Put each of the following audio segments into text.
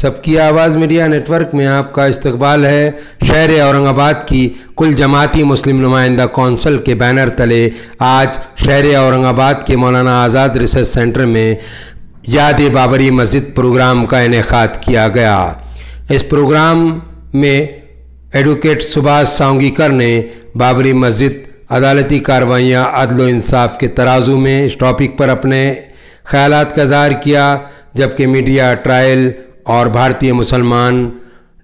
सबकी आवाज़ media network में आपका इस्तकबाल है। शहर औरंगाबाद की कुल जमाती मुस्लिम नुमाइंदा कौंसिल के बैनर तले आज शहर औरंगाबाद के मौलाना आज़ाद रिसर्च सेंटर में याद बाबरी मस्जिद प्रोग्राम का इनेकाद किया गया। इस प्रोग्राम में एडवोकेट सुभाष सांगीकर ने बाबरी मस्जिद अदालती कार्रवाइयाँ अदल व इंसाफ के तराजू में इस टॉपिक पर अपने ख्यालात का इज़हार किया, जबकि मीडिया ट्रायल और भारतीय मुसलमान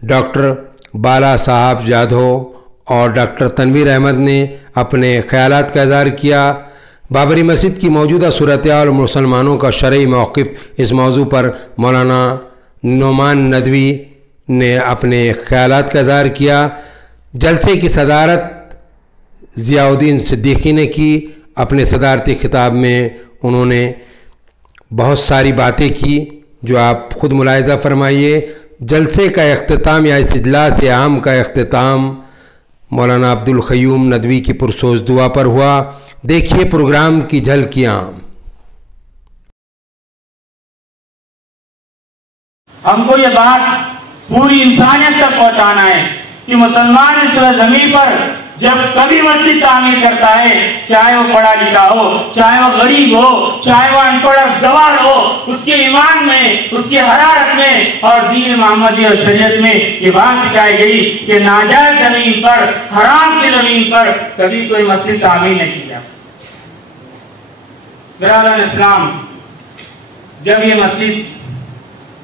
डॉक्टर बाला साहब जाधव और डॉक्टर तनवीर अहमद ने अपने ख्यालात का इज़हार किया। बाबरी मस्जिद की मौजूदा सूरत-ए-हाल और मुसलमानों का शरई मौक़िफ़, इस मौजू पर मौलाना नोमान नदवी ने अपने ख्यालात का इज़हार किया। जलसे की सदारत ज़ियाउद्दीन सिद्दीकी ने की। अपने सदारती खिताब में उन्होंने बहुत सारी बातें की जो आप ख़ुद मुलाहिज़ा फरमाइए। जलसे का इख्तिताम या इस इजलास आम का इख्तिताम मौलाना अब्दुल क़य्यूम नदवी की पुरसोज़ दुआ पर हुआ। देखिए प्रोग्राम की झलकियाँ। हमको ये बात पूरी इंसानियत तक पहुंचाना है कि मुसलमान इस ज़मीन पर जब कभी मस्जिद तामीर करता है, चाहे वो पढ़ा लिखा हो, चाहे वो गरीब हो, चाहे वो अनपढ़ और गवार हो, उसके ईमान में, उसकी हरारत में और दीन मोहम्मदी और शरीयत में ये बात सिखाई गई कि नाजायज जमीन पर, हराम की जमीन पर कभी कोई मस्जिद तामीर नहीं की जा सकती। बिरादरान इस्लाम, जब ये मस्जिद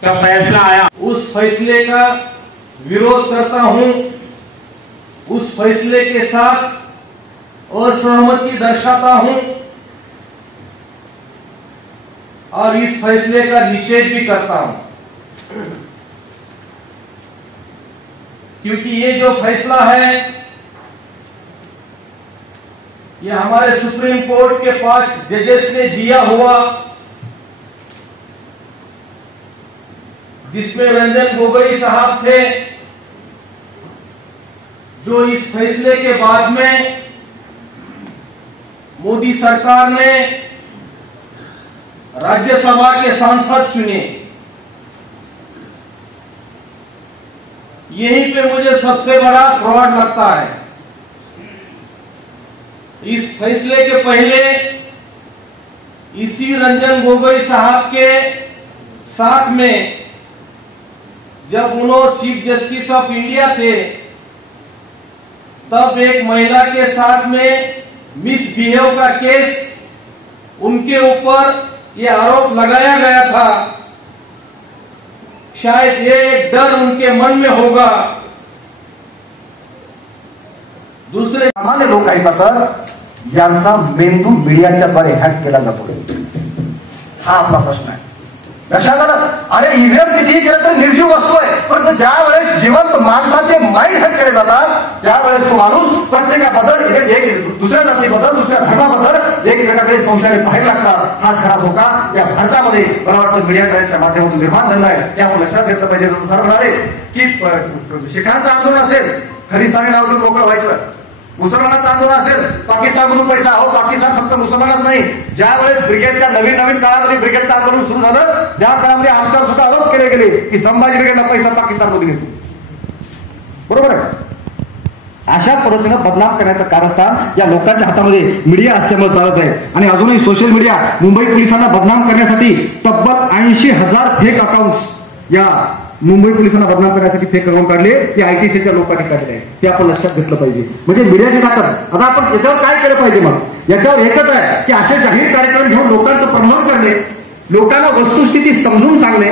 का फैसला आया, उस फैसले का विरोध करता हूं, उस फैसले के साथ असहमति दर्शाता हूं और इस फैसले का निषेध भी करता हूं, क्योंकि ये जो फैसला है ये हमारे सुप्रीम कोर्ट के 5 जजेस ने दिया हुआ, जिसमें रंजन गोगोई साहब थे, जो इस फैसले के बाद में मोदी सरकार ने राज्यसभा के सांसद चुने। यहीं पे मुझे सबसे बड़ा फ्रॉड लगता है। इस फैसले के पहले इसी रंजन गोगोई साहब के साथ में जब उन्होंने चीफ जस्टिस ऑफ इंडिया थे, तब एक महिला के साथ में मिसबिहेव का केस उनके ऊपर ये आरोप लगाया गया था। शायद ये एक डर उनके मन में होगा। दुसरे सामान्य लोक आहेत सर, यांचा मेंदू मीडियाच्या द्वारे हॅक केला जातो, हा आपला प्रश्न आहे। कशाला? अरे ईव्हीएम किती केलं तर निर्जीव वस्तू आहे, परंतु ज्या वेळेस जिवंत माणसाचे माइंड हॅक केले जातात, त्यावेळेस तो माणूस प्रत्येकाबद्दल, एक दुसऱ्या जातीबद्दल, दुसऱ्या धर्माबद्दल एकमेकाकडे संशयाने पाहायला लागतात। हा खरा धोका या भारतामध्ये मला वाटतं मीडिया ट्रायलच्या माध्यमातून निर्माण झाला आहे। त्यामुळे लक्षात घेतलं पाहिजे, सर म्हणाले की शिखांचं आंदोलन असेल, खलिस्तानी नावातून मोकळं व्हायचं, मुसलमानांचं आंदोलन असेल, पाकिस्तानमधून पैसा हो, पाकिस्तान फक्त मुसलमानच नाही। ज्या वेळेस ब्रिगेडच्या नवीन काळामध्ये ब्रिगेडचं आंदोलन सुरू झालं, त्या काळामध्ये आमच्यावर सुद्धा आरोप केले गेले की संभाजी ब्रिगेडला पैसा पाकिस्तानमधून येतो, बरोबर आहे। अशा पद्धतीनं बदनाम करण्याचं कारस्थान या लोकांच्या हातामध्ये मीडिया असल्यामुळे चालत आहे। आणि अजूनही सोशल मीडिया मुंबई पोलिसांना बदनाम करण्यासाठी तब्बल 80,000 फेक अकाउंट्स या मुंबई पोलिसांना बदनाम करण्यासाठी फेक अकाउंट काढले, ते आयटीसीच्या लोकांनी काढले आहे। ते आपण लक्षात घेतलं पाहिजे। म्हणजे मीडियाची ताकद। आता आपण याच्यावर काय केलं पाहिजे? मग याच्यावर एकच आहे की असे जाहीर कार्यक्रम घेऊन लोकांचं प्रबोधन करणे, लोकांना वस्तुस्थिती समजून सांगणे,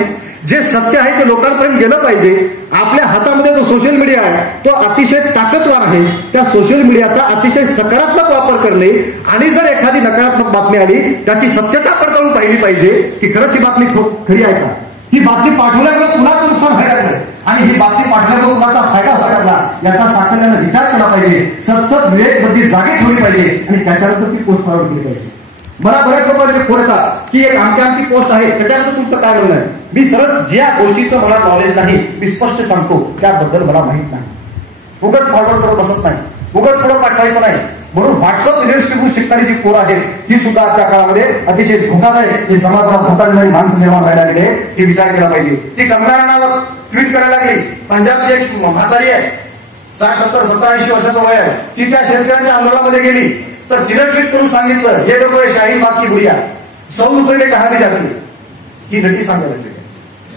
जे सत्य आहे ते लोकांपर्यंत गेलं पाहिजे। आपल्या हातामध्ये जो सोशल मीडिया आहे तो अतिशय ताकदवार आहे। त्या सोशल मीडियाचा अतिशय सकारात्मक वापर करणे आणि जर एखादी नकारात्मक बातमी आली त्याची सत्यता पडताळून पाहिली पाहिजे की खरंच ही बातमी खरी आहे का, ही बातमी पाठवल्यामुळे कुणाचं नुकसान व्हायला लागलं आणि ही बातमी पाठवल्यामुळे कुणाचा फायदा व्हायला लागला याचा सातत्याने विचार केला पाहिजे। सतत विवेकबुद्धी जागी ठेवली पाहिजे आणि त्याच्यानंतर ती पोस्ट फॉरवर्ड केली पाहिजे। मला बऱ्याच लोकांचे फोन येतात की एक आमची पोस्ट आहे, त्याच्याबद्दल तुमचं काय म्हणणं आहे? मी सरळ ज्या गोष्टीचं मला नॉलेज नाही मी स्पष्ट सांगतो, त्याबद्दल मला माहित नाही। उगाच फॉरवर्ड करत बसत नाही, उगाच थोडं पाठवायचं नाही। म्हणून व्हॉट्सअप रिलेशनशिप शिकणारी जी पोरं आहेत ती सुद्धा आजच्या काळामध्ये अतिशय धोकादायक, ही समाजाला धोकादायक माणसं निर्माण व्हायला लागले, हे विचार केला पाहिजे. ती कंगना रनौत ट्विट करायला लागली. पंजाबची एक म्हातारी आहे, 60-70-80 वर्षाचं वय आहे, ती त्या शेतकऱ्यांच्या आंदोलनामध्ये गेली तर तिने ट्विट करून सांगितलं, ये देखो शाहीन बाग की गुड़िया 100 रुपये के कहा जाती, ही नटी सांगायला लागली.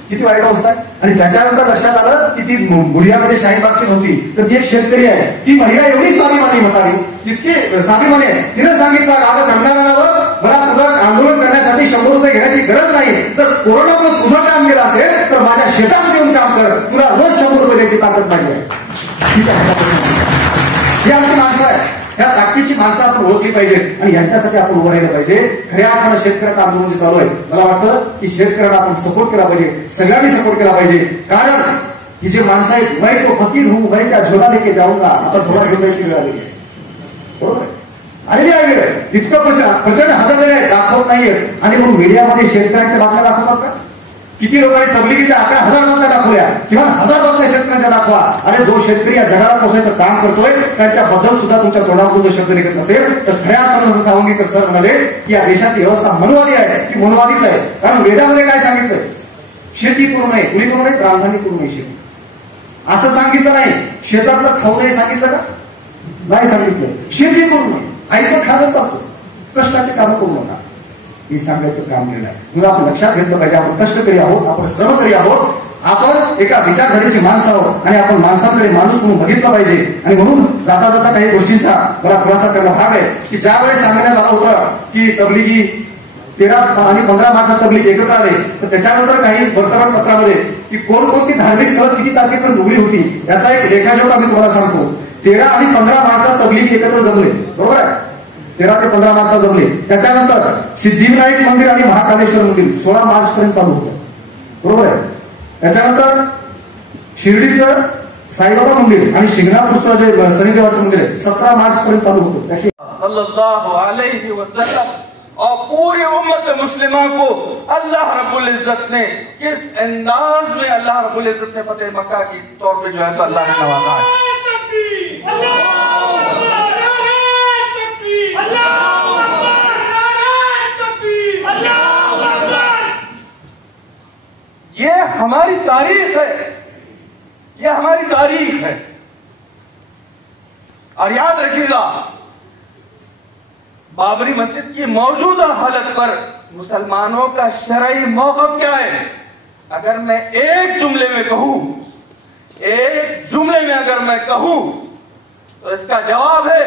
किती वाईट अवस्था आहे. आणि त्याच्यानंतर लक्षात आलं की ती गुडियामध्ये शाहीनबागची नव्हती, तर ती एक शेतकरी आहे. ती महिला एवढी स्वाभिमानी होता, इतकी स्वाभिमानी आहे, तिने सांगितलं, आता कंगना रनौत, मला तुझं आंदोलन करण्यासाठी 100 रुपये घेण्याची गरज नाही, तर कोरोनामुळे तुझं काम केलं असेल तर माझ्या शेतामध्ये येऊन काम कर, तुला रोज 100 रुपये द्यायची ताकद पाहिजे. ठीक आहे, ही आमची माणसं आहे. या ताकदीची माणसं आपण ओळखली पाहिजे आणि यांच्यासाठी आपण उभं राहिलं पाहिजे. खऱ्या अर्थानं शेतकऱ्याचं आंदोलन जे चालू आहे, मला वाटतं की शेतकऱ्यांना आपण सपोर्ट केला पाहिजे, सगळ्यांनी सपोर्ट केला पाहिजे. कारण ही जे माणसं आहेत, मैं तो फकीर हूं, मैं क्या झोला लेके जाऊंगा, आता झोला घेऊन जायची वेळ आलेली आहे. बरोबर आलेली आहे वेळ. इतकं प्रचंड हाताकडे दाखवत नाहीयेत आणि म्हणून मीडियामध्ये शेतकऱ्यांच्या बातम्या दाखवतात का? किती लोकांनी तबलिगीच्या 11,000 बातम्या दाखवल्या, किंवा 1000 बातम्या शेतकऱ्यांच्या दाखवा. अरे जो शेतकरी या जगाला पोहोचायचं काम करतोय त्याच्याबद्दल सुद्धा तुमच्या तोंडातून जो शब्द निघत नसेल तर खऱ्या अर्थानं सावंगीकर सर म्हणाले की या देशाची व्यवस्था मनवादी आहे, ती मनवादीच आहे. कारण वेदामध्ये काय सांगितलंय? शेती करू नये, कुणी करू नये, राजधानी करू नये शेती, असं सांगितलं नाही. शेतातलं खाऊ नाही सांगितलं का? नाही सांगितलं. शेती करू नये, ऐकत खातच असतो, कष्टाची कामं करू नका, हे सांगायचं काम केलं आहे. म्हणून आपण लक्षात घेतलं पाहिजे, आपण कष्टकरी आहोत, आपण श्रमकरी आहोत, आपण एका विचारधारेची माणसं आहोत आणि आपण माणसाकडे माणूस म्हणून बघितलं पाहिजे. आणि म्हणून जाता जाता काही गोष्टींचा मला खुलासा करण्याचा भाग आहे की ज्यावेळेस सांगण्यात आलं होतं की तबलिगी 13 आणि 15 मार्च तबलिगी एकत्र आले, तर त्याच्यानंतर काही वर्तमानपत्रामध्ये की कोणकोणती धार्मिक स्थळं किती तारखेपर्यंत उघडी होती याचा एक रेखाजोखा मी तुम्हाला सांगतो. 13 आणि 15 मार्च तबलिगी एकत्र जमले, बरोबर आहे, 13 ते 15 मार्च जमले. त्याच्यानंतर सिद्धिविनायक मंदिर आणि महाकालेश्वर मंदिर 16 मार्च पर्यंत चालू होतं, बरोबर आहे. त्याच्यानंतर शिर्डीचं साईबाबा मंदिर आणि शिंगणापूरचं जे शनिदेवाचं मंदिर आहे 17 मार्च पर्यंत चालू होतं. सल्लल्लाहु अलैहि वसल्लम और पूरी उम्मत मुस्लिमा को अल्लाह रब्बुल इज्जत ने किस अंदाज में अल्लाह रब्बुल इज्जत ने फतेह मक्का की तौर पे जो है तो अल्लाह ने नवाजा है. ये हमारी तारीख है, ये हमारी तारीख है. और याद रखिएगा, बाबरी मस्जिद की मौजूदा हालत पर मुसलमानों का शरई मौक़िफ़ क्या है? अगर मैं एक जुमले में कहूं, एक जुमले में अगर मैं कहूं तो इसका जवाब है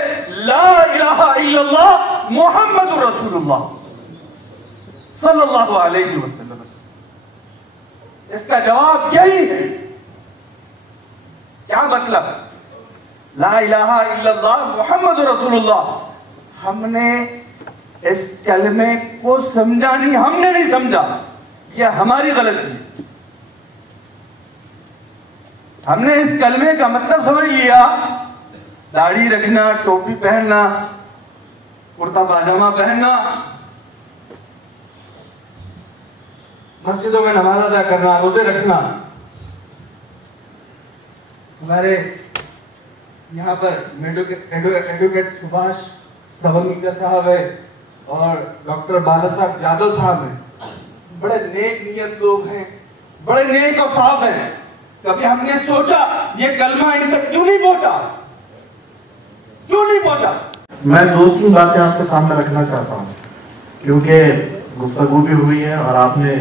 ला इलाहा इल्लल्लाह मुहम्मदुर रसूलुल्लाह सल्लल्लाहु अलैहि वसल्लम. इसका जवाब यही है. क्या मतलब? ला इलाहा इल्लल्लाह मुहम्मदुर रसूलुल्लाह. हमने इस कलमे को समझा नहीं, हमने नहीं समझा, यह हमारी गलती. हमने इस कलमे का मतलब समझ लिया, दाढ़ी रखना, टोपी पहनना, कुर्ता पाजामा पहनना, मस्जिदों में नमाज अदा करना, रोजे रखना. हमारे यहाँ पर एडवोकेट सुभाष सावंगीकर साहब है और डॉक्टर बाला साहब जादव साहब हैं, बड़े नेक नियत लोग हैं, बड़े नेक और साफ हैं. कभी हमने सोचा ये कलमा इन तक क्यों नहीं पहुंचा, क्यों नहीं पहुंचा? मैं 2-3 बातें आपके सामने रखना चाहता हूँ क्योंकि गुफ्तगू भी हुई है और आपने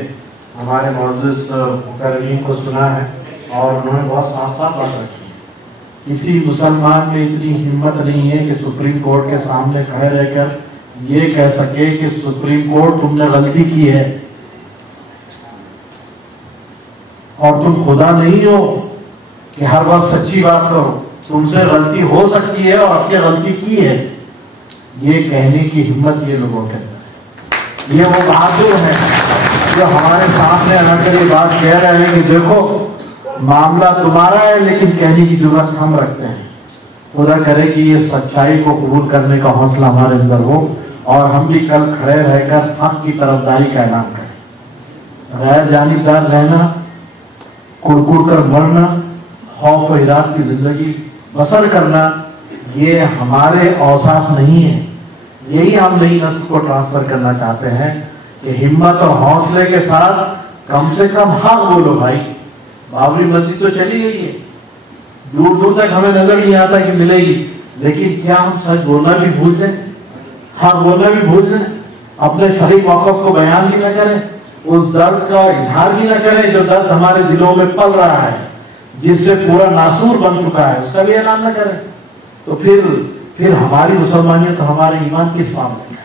हमारे मौजूद मुकर्रमीन को सुना है और उन्होंने बहुत साफ बात रखी. किसी मुसलमान में इतनी हिम्मत नहीं है कि सुप्रीम कोर्ट के सामने खड़े रहकर ये कह सके कि सुप्रीम कोर्ट तुमने गलती की है और तुम खुदा नहीं हो कि हर वक्त सच्ची बात करो. तुमसे गलती हो सकती है और आपने गलती की है, ये कहने की हिम्मत ये लोगों के अंदर. ये वो बहादुर है जो हमारे सामने आकर ये बात कह रहे हैं कि देखो मामला तुम्हारा है लेकिन कहने की जरूरत हम रखते हैं. खुदा करे कि ये सच्चाई को कबूल करने का हौसला हमारे अंदर हो और हम भी कल खड़े रहकर हक की तरफदारी का ऐलान करें. गैर जानिबदार रहना, कुड़कुड़ कर मरना, खौफ और हिरास की जिंदगी बसर करना, ये हमारे औसाफ नहीं है। यही हम नई नस्ल को ट्रांसफर करना चाहते हैं कि हिम्मत और हौसले के साथ कम से कम हक बोलो भाई। बाबरी मस्जिद तो चली गई है, दूर दूर तक हमें नजर नहीं आता कि मिलेगी, लेकिन क्या हम सच बोलना भी भूल जाए, हक बोलना भी भूल जाए, अपने शरीफ मौक़िफ़ को बयान भी न करें, उस दर्द का इजहार भी न करें जो दर्द हमारे दिलों में पल रहा है, जिससे पूरा नासूर बन चुका है, उसका भी ऐलान न करें, तो फिर हमारी मुसलमानियत, हमारे ईमान किस काम में है।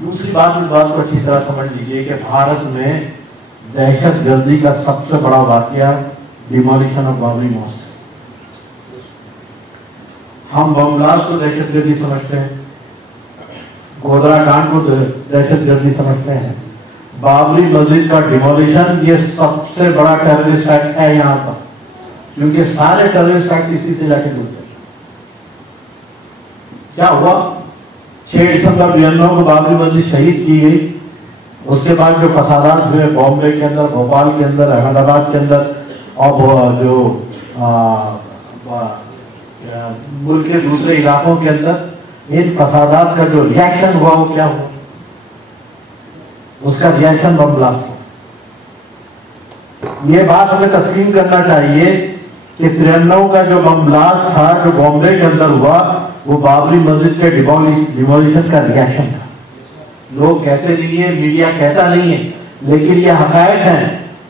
दूसरी बात, इस बात को अच्छी तरह समझ लीजिए कि भारत में दहशत गर्दी का सबसे बड़ा वाकया डिमोलिशन ऑफ बाबरी मस्जिद। हम बम ब्लास्ट को दहशत गर्दी समझते हैं, गोधरा कांड को दहशत गर्दी समझते हैं, बाबरी मस्जिद का डिमोलिशन ये सबसे बड़ा टेररिस्ट एक्ट है यहाँ पर, क्योंकि सारे टेररिस्ट एक्ट इसी से जाके जुड़ते हैं। क्या हुआ? 6 दिसंबर 1992 को बाबरी मस्जिद शहीद की गई। उसके बाद जो फसादात हुए बॉम्बे के अंदर, भोपाल के अंदर, अहमदाबाद के अंदर और जो मुल्क के दूसरे इलाकों के अंदर, इन फसादात का जो रिएक्शन हुआ वो क्या हुआ? उसका रिएक्शन बम ब्लास्ट हुआ। ये बात हमें तस्लीम करना चाहिए कि 93 का जो बम ब्लास्ट था जो बॉम्बे के अंदर हुआ, वो बाबरी मस्जिद के डिमोलिशन का रिएक्शन था। लोग कहते नहीं है, मीडिया कहता नहीं है, लेकिन ये हकायत है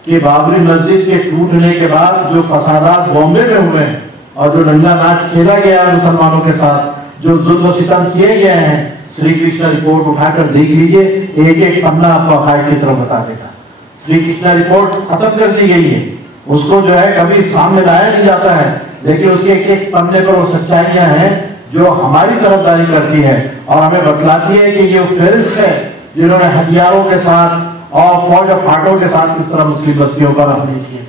कि बाबरी मस्जिद के टूटने के बाद जो फसादात बॉम्बे में हुए हैं और जो नंगा नाच खेला गया है मुसलमानों के साथ, जो जुल्म सितम किए गए हैं, श्री कृष्ण रिपोर्ट उठाकर देख लीजिए, एक एक पन्ना आपको हकायत की तरफ बता देगा। श्री कृष्ण रिपोर्ट खत्म कर दी गई है, उसको जो है कभी सामने लाया नहीं जाता है, लेकिन उसके एक एक पन्ने पर वो सच्चाइयां हैं जो हमारी तरफदारी करती है और हमें बतलाती है कि ये फेरिस्त है जिन्होंने हथियारों के साथ और फौज और फाटों के साथ किस तरह मुस्लिम बस्तियों पर हमले किए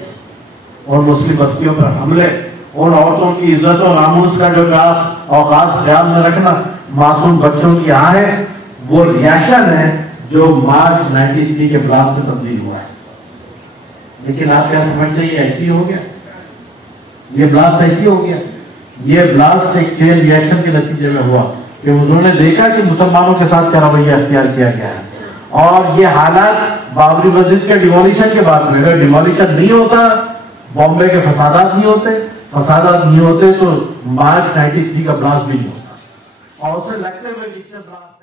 और मुस्लिम बस्तियों पर हमले, उन औरतों की इज्जत और नामूस का जो औकात ख्याल में रखना, मासूम बच्चों की आहें, वो रिएक्शन है जो मार्च 93 के ब्लास्ट में तब्दील हुआ है। लेकिन आप क्या समझते हैं ये ऐसी हो गया? ये ब्लास्ट ऐसी हो गया? ये ब्लास्ट एक चेन रिएक्शन के नतीजे में हुआ कि उन्होंने देखा कि मुसलमानों के साथ क्या रवैया अख्तियार किया गया है। और ये हालात बाबरी मस्जिद के डिमोलिशन के बाद में, अगर डिमोलिशन नहीं होता, बॉम्बे के फसादात नहीं होते तो मार्च 93 का ब्लास्ट भी नहीं होता। और उसे लगते हुए ब्लास्ट